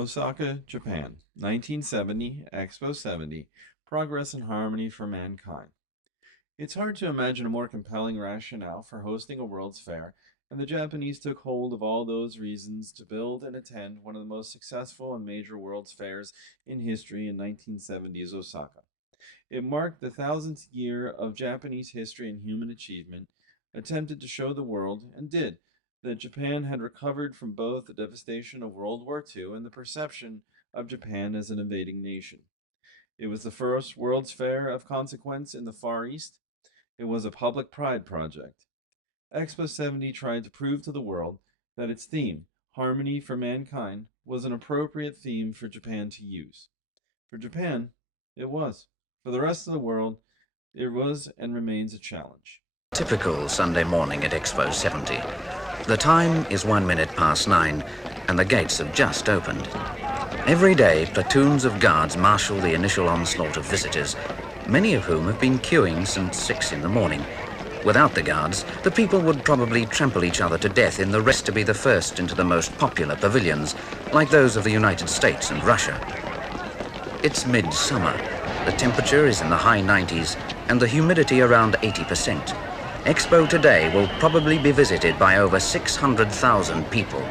Osaka, Japan, 1970, Expo 70, Progress and Harmony for Mankind. It's hard to imagine a more compelling rationale for hosting a World's Fair, and the Japanese took hold of all those reasons to build and attend one of the most successful and major World's Fairs in history in 1970's Osaka. It marked the thousandth year of Japanese history and human achievement, attempted to show the world, and did, that Japan had recovered from both the devastation of World War II and the perception of Japan as an invading nation. It was the first World's Fair of consequence in the Far East. It was a public pride project. Expo 70 tried to prove to the world that its theme, Harmony for Mankind, was an appropriate theme for Japan to use. For Japan, it was. For the rest of the world, it was and remains a challenge. Typical Sunday morning at Expo 70. The time is 9:01, and the gates have just opened. Every day, platoons of guards marshal the initial onslaught of visitors, many of whom have been queuing since 6 in the morning. Without the guards, the people would probably trample each other to death in the race to be the first into the most popular pavilions, like those of the United States and Russia. It's midsummer. The temperature is in the high 90s and the humidity around 80%. Expo today will probably be visited by over 600,000 people.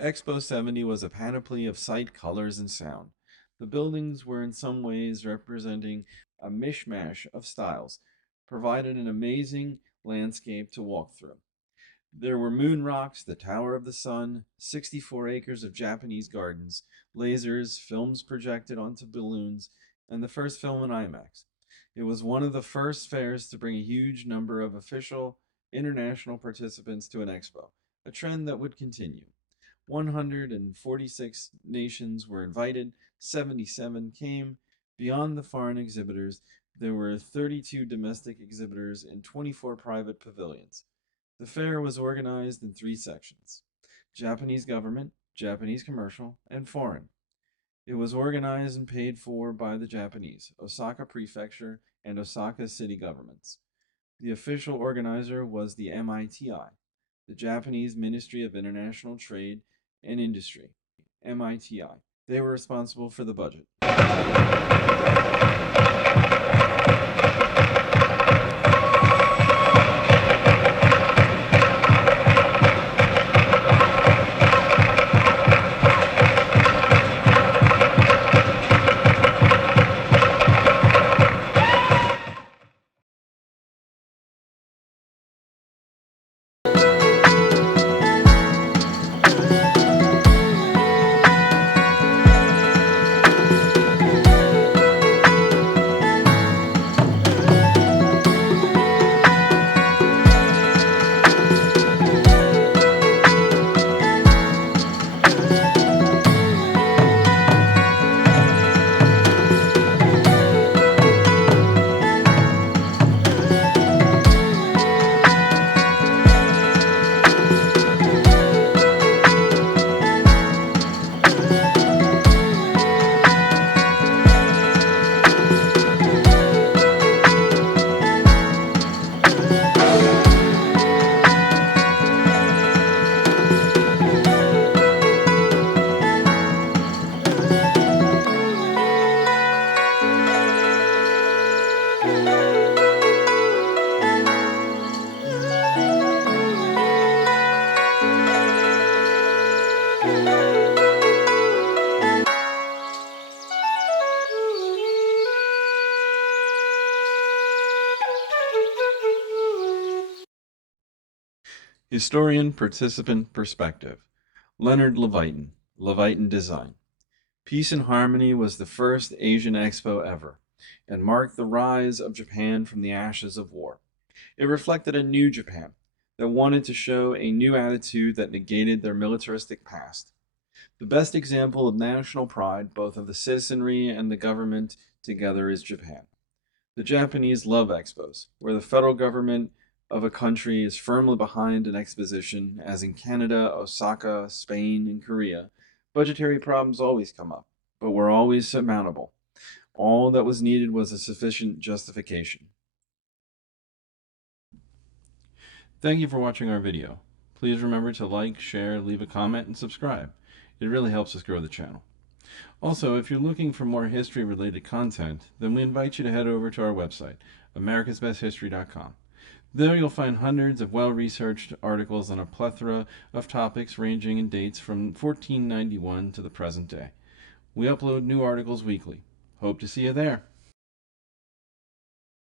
Expo 70 was a panoply of sight, colors, and sound. The buildings were in some ways representing a mishmash of styles, provided an amazing landscape to walk through. There were moon rocks, the Tower of the Sun, 64 acres of Japanese gardens, lasers, films projected onto balloons, and the first film in IMAX. It was one of the first fairs to bring a huge number of official international participants to an expo, a trend that would continue. 146 nations were invited, 77 came. Beyond the foreign exhibitors, there were 32 domestic exhibitors and 24 private pavilions. The fair was organized in 3 sections: Japanese government, Japanese commercial, and foreign. It was organized and paid for by the Japanese, Osaka Prefecture, and Osaka city governments. The official organizer was the MITI, the Japanese Ministry of International Trade and Industry, MITI. They were responsible for the budget. Historian Participant Perspective. Leonard Levitin, Levitin Design. Peace and Harmony was the first Asian Expo ever and marked the rise of Japan from the ashes of war. It reflected a new Japan that wanted to show a new attitude that negated their militaristic past. The best example of national pride, both of the citizenry and the government together, is Japan. The Japanese love expos, where the federal government of a country is firmly behind an exposition, as in Canada, Osaka, Spain, and Korea. Budgetary problems always come up, but were always surmountable. All that was needed was a sufficient justification. Thank you for watching our video. Please remember to like, share, leave a comment, and subscribe. It really helps us grow the channel. Also, if you're looking for more history-related content, then we invite you to head over to our website, americasbesthistory.com. There you'll find hundreds of well-researched articles on a plethora of topics ranging in dates from 1491 to the present day. We upload new articles weekly. Hope to see you there.